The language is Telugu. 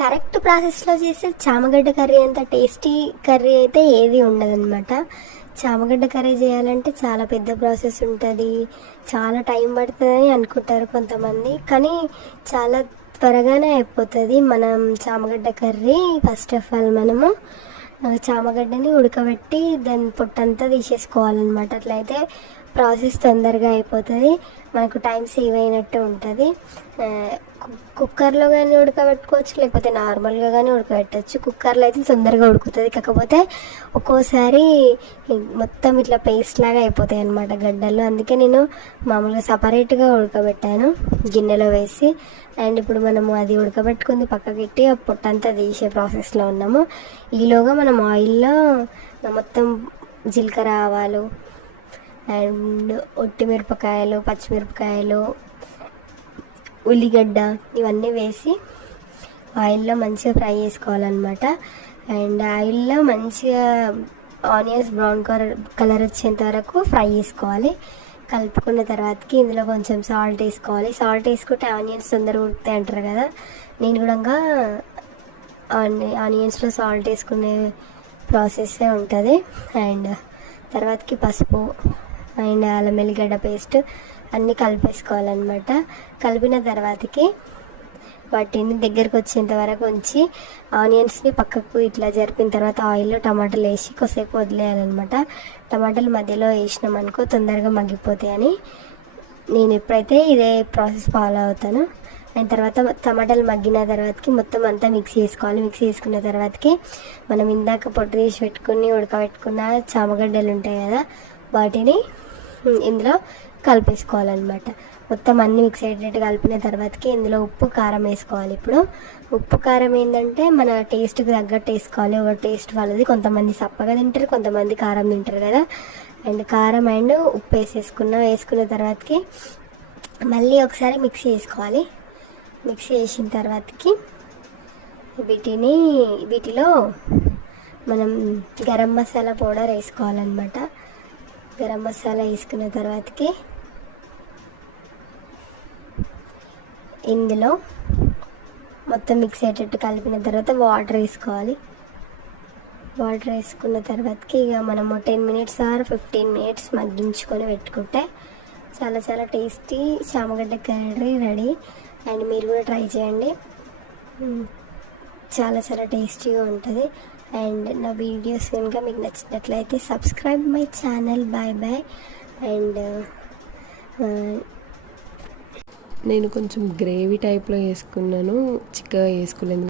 కరెక్ట్ ప్రాసెస్లో చేస్తే చామగడ్డ కర్రీ అంత టేస్టీ కర్రీ అయితే ఏది ఉండదన్నమాట. చామగడ్డ కర్రీ చేయాలంటే చాలా పెద్ద ప్రాసెస్ ఉంటుంది, చాలా టైం పడుతుందని అనుకుంటారు కొంతమంది, కానీ చాలా త్వరగానే అయిపోతుంది. మనం చామగడ్డ కర్రీ ఫస్ట్ ఆఫ్ ఆల్ మనము చామగడ్డని ఉడకబెట్టి దాని పొట్టంతా తీసేసుకోవాలన్నమాట. అట్లయితే ప్రాసెస్ తొందరగా అయిపోతుంది, మనకు టైం సేవ్ అయినట్టు ఉంటుంది. కుక్కర్లో కానీ ఉడకబెట్టుకోవచ్చు, లేకపోతే నార్మల్గా కానీ ఉడకబెట్టచ్చు. కుక్కర్లో అయితే తొందరగా ఉడుకుతుంది, కాకపోతే ఒక్కోసారి మొత్తం ఇట్లా పేస్ట్ లాగా అయిపోతాయి అన్నమాట గడ్డలు. అందుకే నేను మామూలుగా సపరేట్గా ఉడకబెట్టాను గిన్నెలో వేసి. అండ్ ఇప్పుడు మనము అది ఉడకబెట్టుకుంది పక్కకెట్టి ఆ పొట్టంతా తీసే ప్రాసెస్లో ఉన్నాము. ఈలోగా మనం ఆయిల్లో మొత్తం జీలకర్ర, ఆవాలు అండ్ ఒట్టి మిరపకాయలు, పచ్చిమిరపకాయలు, ఉల్లిగడ్డ ఇవన్నీ వేసి ఆయిల్లో మంచిగా ఫ్రై చేసుకోవాలన్నమాట. అండ్ ఆయిల్లో మంచిగా ఆనియన్స్ బ్రౌన్ కలర్ వచ్చేంత వరకు ఫ్రై చేసుకోవాలి. కలుపుకున్న తర్వాతకి ఇందులో కొంచెం సాల్ట్ వేసుకోవాలి. సాల్ట్ వేసుకుంటే ఆనియన్స్ తొందరగా ఉడుకుతాయి అంటారు కదా, నేను కూడా ఆనియన్స్లో సాల్ట్ వేసుకునే ప్రాసెస్సే ఉంటుంది. అండ్ తర్వాతకి పసుపు అండ్ అల్లం వెల్లిగడ్డ పేస్ట్ అన్నీ కలిపేసుకోవాలన్నమాట. కలిపిన తర్వాతకి వాటిని దగ్గరకు వచ్చేంత వరకు ఉంచి ఆనియన్స్ని పక్కకు ఇట్లా జరిపిన తర్వాత ఆయిల్లో టమాటాలు వేసి కొద్దిసేపు వదిలేయాలన్నమాట. టమాటాలు మధ్యలో వేసినామనుకో తొందరగా మగ్గిపోతాయని నేను ఎప్పుడైతే ఇదే ప్రాసెస్ ఫాలో అవుతాను. అండ్ తర్వాత టమాటాలు మగ్గిన తర్వాతకి మొత్తం అంతా మిక్స్ చేసుకోవాలి. మిక్స్ చేసుకున్న తర్వాతకి మనం ఇందాక పొట్టు తీసి పెట్టుకుని ఉడకబెట్టుకున్న చామగడ్డలు ఉంటాయి కదా, వాటిని ఇందులో కలిపేసుకోవాలన్నమాట. మొత్తం అన్నీ మిక్స్ అయ్యేటట్టు కలిపిన తర్వాతకి ఇందులో ఉప్పు, కారం వేసుకోవాలి. ఇప్పుడు ఉప్పు, కారం ఏంటంటే మన టేస్ట్కి తగ్గట్టు వేసుకోవాలి. ఒక టేస్ట్ వాళ్ళది, కొంతమంది సప్పగా తింటారు, కొంతమంది కారం తింటారు కదా. అండ్ కారం అండ్ ఉప్పు వేసుకున్న తర్వాతకి మళ్ళీ ఒకసారి మిక్స్ చేసుకోవాలి. మిక్స్ చేసిన తర్వాతకి వీటిలో మనం గరం మసాలా పౌడర్ వేసుకోవాలన్నమాట. గరం మసాలా వేసుకున్న తర్వాతకి ఇందులో మొత్తం మిక్స్ అయ్యేటట్టు కలిపిన తర్వాత వాటర్ వేసుకోవాలి. వాటర్ వేసుకున్న తర్వాతకి ఇక మనము 10 మినిట్స్ ఆర్ 15 మినిట్స్ మగ్గించుకొని పెట్టుకుంటే చాలా చాలా టేస్టీ చామగడ్డ కర్రీ రెడీ. అండ్ మీరు కూడా ట్రై చేయండి, చాలా చాలా టేస్టీగా ఉంటుంది. అండ్ నా వీడియోస్ కనుక మీకు నచ్చినట్లయితే subscribe my channel. Bye bye. And నేను కొంచెం గ్రేవీ టైప్లో వేసుకున్నాను, చిక్కగా వేసుకోలేదు.